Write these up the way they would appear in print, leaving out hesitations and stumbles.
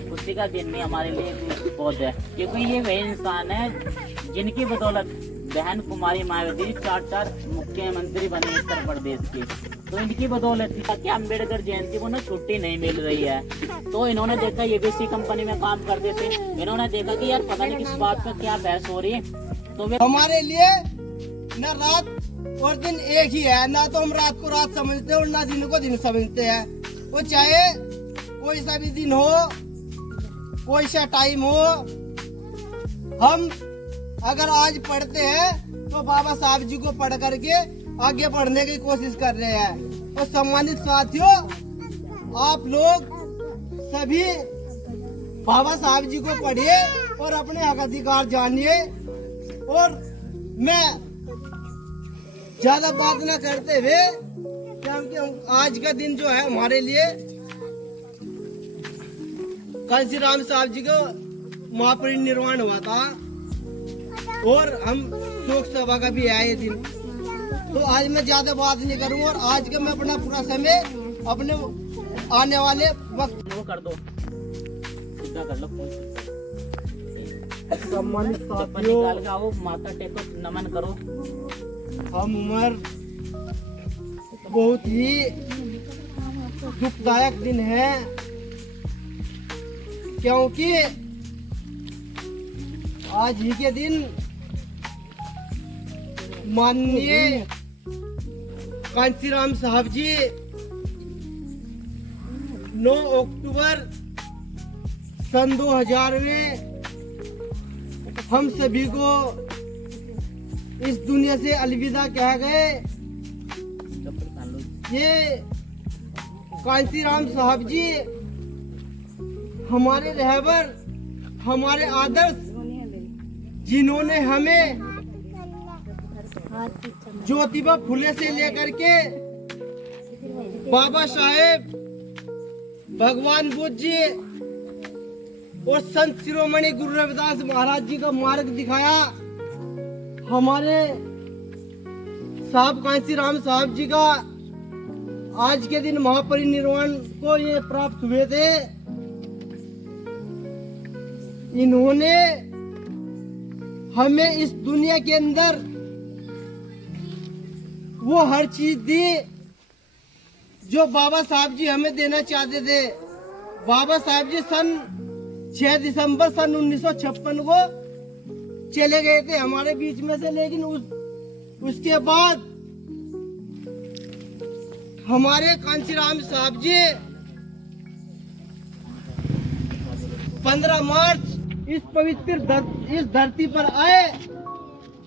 खुशी का दिन नहीं हमारे लिए भी बहुत है, क्योंकि ये वही इंसान है जिनकी बदौलत बहन कुमारी मायावती 4 मुख्यमंत्री बने उत्तर प्रदेश की। तो इनकी बदौलत कि अम्बेडकर जयंती को ना छुट्टी नहीं मिल रही है, तो इन्होंने देखा ये भी इसी कंपनी में काम करते थे, इन्होंने देखा कि यार पता नहीं किस बात पर क्या बहस हो रही है, तो वे हमारे लिए न रात और दिन एक ही है। ना तो हम रात को रात समझते हैं और ना दिन को दिन समझते हैं। वो चाहे कोई सा भी दिन हो, कोई सा टाइम हो, हम अगर आज पढ़ते हैं तो बाबा साहब जी को पढ़ करके आगे बढ़ने की कोशिश कर रहे हैं। और सम्मानित साथियों, आप लोग सभी बाबा साहब जी को पढ़िए और अपने हक अधिकार जानिए। और मैं ज्यादा बात न करते हुए, क्योंकि आज का दिन जो है हमारे लिए कांसी राम साहब जी को महापरिनिर्वाण हुआ था और हम शोक सभा का भी है ये दिन। तो आज मैं ज्यादा बात नहीं करूंगा और आज का मैं अपना पूरा समय अपने आने वाले वक्त वो कर दो, सीधा कर लो, सम्मानित चप्पल साथियों, निकाल के आओ, माथा टेको, नमन करो। हम उम्र बहुत ही दुखदायक दिन है, क्योंकि आज ही के दिन माननीय कांसीराम साहब जी 9 अक्टूबर सन 2000 में हम सभी को इस दुनिया से अलविदा कह गए। चप्पल पहन लो। ये कांसीराम साहब जी हमारे रहबर, हमारे आदर्श, जिन्होंने हमें ज्योतिबा फुले से लेकर के बाबा साहेब, भगवान बुद्ध जी और संत शिरोमणि गुरु रविदास महाराज जी का मार्ग दिखाया। हमारे साहब कांसीराम साहब जी का आज के दिन महापरिनिर्वाण को ये प्राप्त हुए थे। इन्होंने हमें इस दुनिया के अंदर वो हर चीज दी जो बाबा साहब जी हमें देना चाहते थे। बाबा साहब जी सन 6 दिसंबर सन 1956 को चले गए थे हमारे बीच में से, लेकिन उसके बाद हमारे कांसीराम साहब जी 15 मार्च इस पवित्र इस धरती पर आए,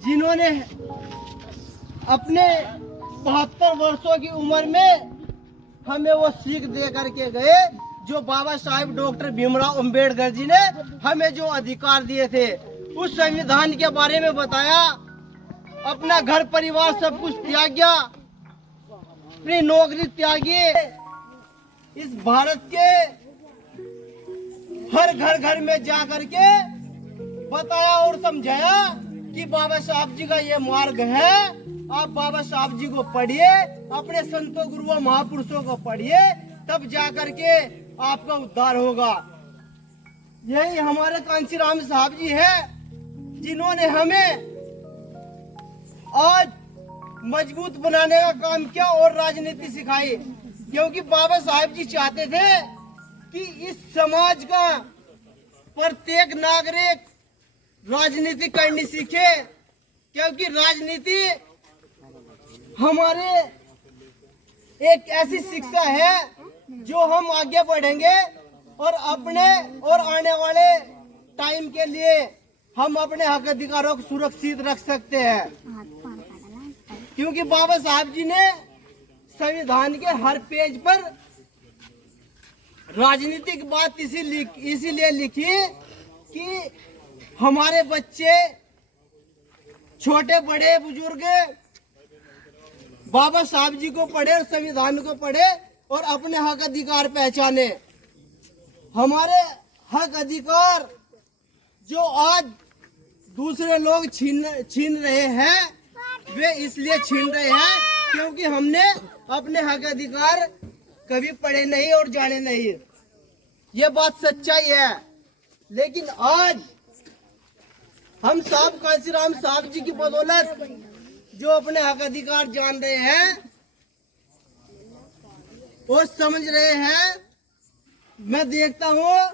जिन्होंने अपने 72 वर्षों की उम्र में हमें वो सीख दे करके गए जो बाबा साहेब डॉक्टर भीमराव अंबेडकर जी ने हमें जो अधिकार दिए थे। उस संविधान के बारे में बताया, अपना घर परिवार सब कुछ त्याग्या, अपनी नौकरी त्यागी, इस भारत के हर घर में जा करके बताया और समझाया कि बाबा साहब जी का ये मार्ग है। आप बाबा साहब जी को पढ़िए, अपने संतों गुरुओं महापुरुषों को पढ़िए, तब जा करके आपका उद्धार होगा। यही हमारे कांसीराम साहब जी है, जिन्होंने हमें आज मजबूत बनाने का काम किया और राजनीति सिखाई। क्योंकि बाबा साहब जी चाहते थे कि इस समाज का प्रत्येक नागरिक राजनीति करनी सीखे, क्योंकि राजनीति हमारे एक ऐसी शिक्षा है जो हम आगे बढ़ेंगे और अपने और आने वाले टाइम के लिए हम अपने हक अधिकारों को सुरक्षित रख सकते हैं। क्योंकि बाबा साहब जी ने संविधान के हर पेज पर राजनीतिक बात इसीलिए लिखी कि हमारे बच्चे, छोटे बड़े बुजुर्ग बाबा साहब जी को पढ़े और संविधान को पढ़े और अपने हक अधिकार पहचाने। हमारे हक अधिकार जो आज दूसरे लोग छीन रहे हैं, वे इसलिए छीन रहे हैं क्योंकि हमने अपने हक अधिकार कभी पढ़े नहीं और जाने नहीं। ये बात सच्चाई है। लेकिन आज हम साहब कांशीराम साहब जी की बदौलत जो अपने हक अधिकार जान रहे हैं और समझ रहे हैं, मैं देखता हूँ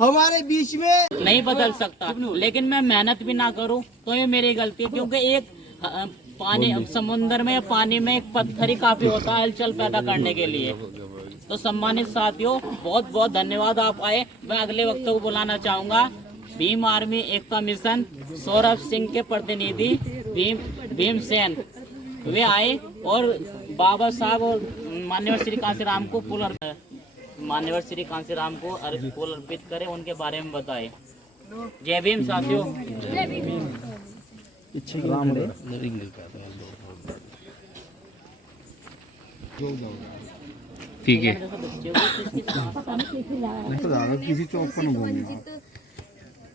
हमारे बीच में नहीं बदल सकता, लेकिन मैं मेहनत भी ना करूं तो ये मेरी गलती है, क्योंकि एक पानी समुद्र में पानी में एक पत्थर ही काफी होता है हलचल पैदा करने के लिए। तो सम्मानित साथियों, बहुत बहुत धन्यवाद आप आए। मैं अगले वक्तव्य को बुलाना चाहूंगा भीम आर्मी एकता मिशन सौरभ सिंह के प्रतिनिधि भीमसेन, वे आए और बाबा साहब और मान्यवर श्री कांशीराम को फूल अर्पित करें, उनके बारे में बताए। जय भीम साथियों। ठीक है।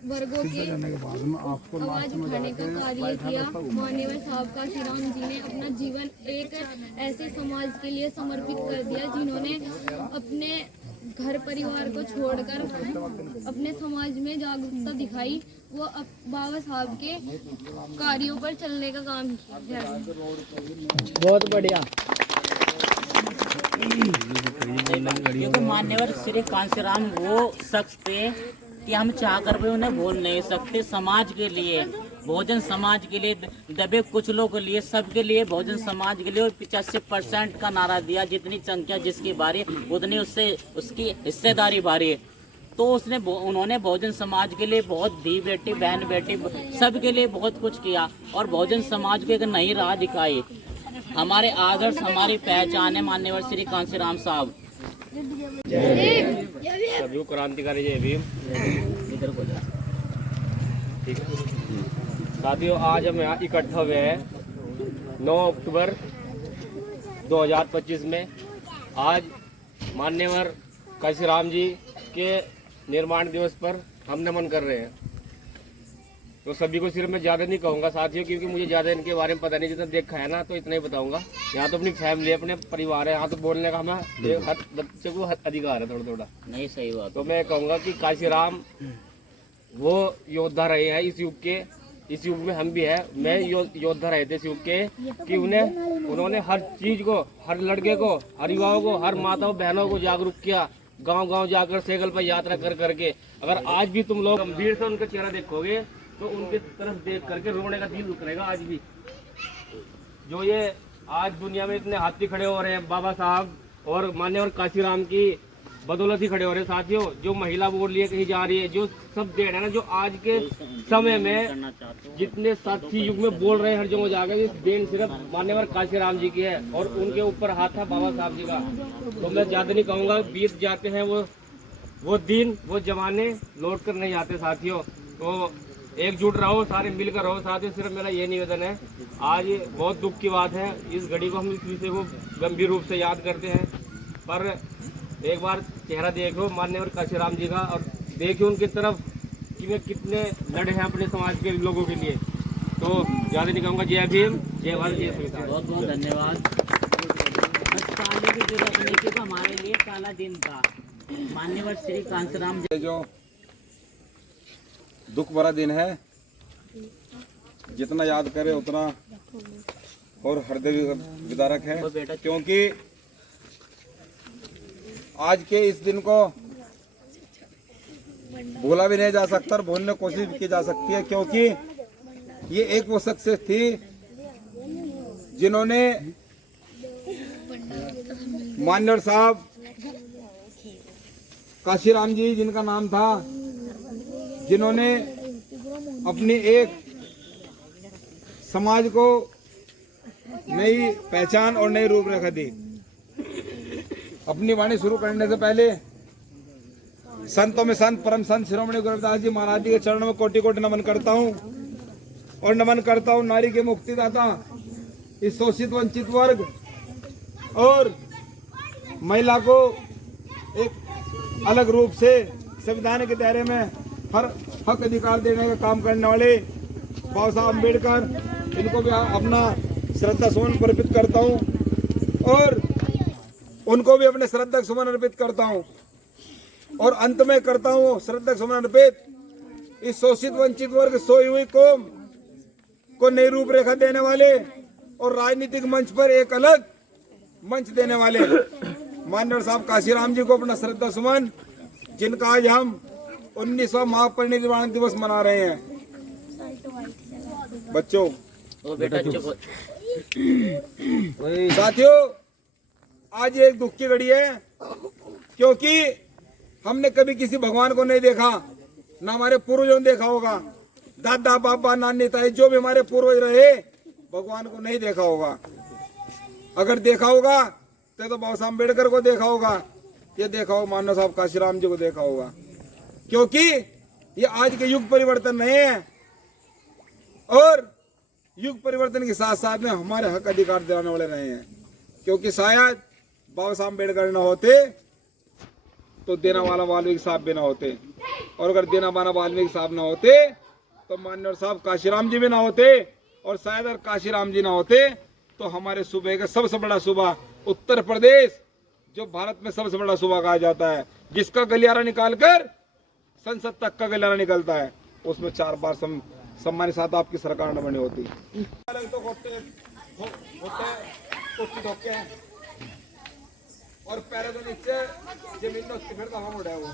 वर्गों की आवाज उठाने का कार्य किया। मान्यवर साहब कांशीराम जी ने अपना जीवन एक ऐसे समाज के लिए समर्पित कर दिया जिन्होंने अपने घर परिवार को छोड़कर अपने समाज में जागरूकता दिखाई। वो बाबा साहब के कार्यों पर चलने का काम किया। बहुत बढ़िया। क्योंकि मान्यवर श्री कांशीराम वो शख्स थे कि हम चाहकर भी उन्हें भूल नहीं सकते। समाज के लिए भोजन, समाज के लिए दबे कुचलों के लिए, सबके लिए भोजन, समाज के लिए। और 85% का नारा दिया, जितनी संख्या जिसकी बारी उतनी उससे उसकी हिस्सेदारी बारी। तो उन्होंने भोजन समाज के लिए बहुत धी बेटी बहन बेटी सबके लिए बहुत कुछ किया और भोजन समाज को एक नई राह दिखाई। हमारे आदर्श, हमारी पहचान है मान्यवर श्री कांशीराम साहब। सभी क्रांतिकारी जय भीम। ठीक है साथियों, आज हम यहाँ इकट्ठा हुए हैं 9 अक्टूबर 2025 में। आज मान्यवर कांशीराम जी के निर्माण दिवस पर हम नमन कर रहे हैं। तो सभी को सिर्फ मैं ज़्यादा नहीं कहूँगा साथियों, क्योंकि मुझे ज़्यादा इनके बारे में पता नहीं, जितना देखा है ना तो इतना ही बताऊँगा। यहाँ तो अपनी फैमिली, अपने परिवार है, यहाँ तो बोलने का हमें बच्चे को अधिकार है थोड़ा थोड़ा। नहीं सही बात। तो मैं कहूँगा कि कांशीराम वो योद्धा रहे हैं इस युग के। इस युग में हम भी है। मैं योद्धा रहे थे इस युग के कि उन्होंने हर चीज को, हर लड़के को, हर युवाओं को, हर माताओं बहनों को जागरूक किया। गांव गांव जाकर साइकिल पर यात्रा कर करके। अगर आज भी तुम लोग गंभीर से उनका चेहरा देखोगे तो उनके तरफ देख करके रोने का दिल उतरेगा। आज भी जो ये आज दुनिया में इतने हाथी खड़े हो रहे हैं, बाबा साहब और मान्यवर कांशीराम की बदौलत ही खड़े हो रहे हैं साथियों। जो महिला बोल लिए कहीं जा रही है, जो सब देन है ना, जो आज के समय में जितने साथी युग में बोल रहे हैं हर जगह जाकर, ये देन सिर्फ मान्यवर कांशीराम जी की है और उनके ऊपर हाथ था बाबा साहब जी का। तो मैं ज्यादा नहीं कहूँगा, बीत जाते हैं वो दिन, वो जमाने लौट कर नहीं आते साथियों। तो एकजुट रहो, सारे मिलकर रहो साथियों। सिर्फ मेरा ये निवेदन है। आज बहुत दुख की बात है, इस घड़ी को हम इस विषय को गंभीर रूप से याद करते हैं, पर एक बार चेहरा देखो मान्यवर कांशीराम जी का और देखिए उनकी तरफ कि वे कितने लड़े हैं अपने समाज के लोगों के लिए। तो ज़्यादा नहीं कहूँगा। जय भीम, जय भारत, जय संविधान। बहुत बहुत धन्यवाद। काले की जरूरत नहीं थी, तो हमारे लिए काला दिन था। मान्यवर श्री कांशीराम जी जो दुख भरा दिन है, जितना याद करे उतना और हृदय विदारक है, क्योंकि आज के इस दिन को भूला भी नहीं जा सकता और भूलने की कोशिश भी की जा सकती है, क्योंकि ये एक वो शख्स थी जिन्होंने मान्यवर साहब कांशीराम जी जिनका नाम था, जिन्होंने अपनी एक समाज को नई पहचान और नई रूपरेखा दी। अपनी वाणी शुरू करने से पहले संतों में संत परम संत शिरोमणि गुरु रविदास जी महाराज जी के चरणों में कोटि कोटि नमन करता हूँ और नमन करता हूँ नारी के मुक्तिदाता, इस शोषित वंचित वर्ग और महिला को एक अलग रूप से संविधान के दायरे में हर हक अधिकार देने का काम करने वाले बाबा साहब अम्बेडकर, इनको भी अपना श्रद्धा सुमन अर्पित करता हूँ और उनको भी अपने श्रद्धा सुमन अर्पित करता हूँ। और अंत में करता हूँ श्रद्धा सुमन अर्पित इस शोषित वंचित वर्ग सोई हुई कौम को नई रूपरेखा देने वाले और राजनीतिक मंच पर एक अलग मंच देने वाले माननीय साहब काशीराम जी को अपना श्रद्धा सुमन, जिनका आज हम 19वां महापरिनिर्वाण दिवस मना रहे हैं। बच्चों, वो बेटा चुप। साथियों, आज एक दुख की घड़ी है, क्योंकि हमने कभी किसी भगवान को नहीं देखा, ना हमारे पूर्वजों ने देखा होगा। दादा बाबा नानी ताई जो भी हमारे पूर्वज रहे, भगवान को नहीं देखा होगा। अगर देखा होगा तो बाबा साहब अम्बेडकर को देखा होगा, ये देखा होगा माननीय साहब काशीराम जी को देखा होगा। क्योंकि ये आज के युग परिवर्तन नहीं है, और युग परिवर्तन के साथ साथ में हमारे हक अधिकार दिलाने वाले रहे हैं। क्योंकि शायद बाबा साहब अम्बेडकर न होते तो देना वाला वाल्मीकि साहब भी ना होते, और अगर देना वाला वाल्मीकि साहब ना होते तो माननीय साहब काशीराम जी भी ना होते, और शायद अगर काशीराम जी ना होते तो हमारे सूबे का सबसे बड़ा सूबा उत्तर प्रदेश, जो भारत में सबसे बड़ा सूबा कहा जाता है, जिसका गलियारा निकालकर संसद तक का गलियारा निकलता है, उसमें 4 बार सम्मानित साथ आपकी सरकार न बनी होती। और पैरों के नीचे जमीन में फिर तो हम उड़े वो,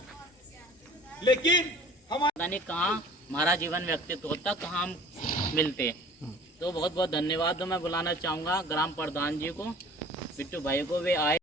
लेकिन पता नहीं कहाँ हमारा जीवन व्यक्तित्व होता, कहाँ हम मिलते। तो बहुत बहुत धन्यवाद। तो मैं बुलाना चाहूँगा ग्राम प्रधान जी को, बिट्टू भाई को, वे आए।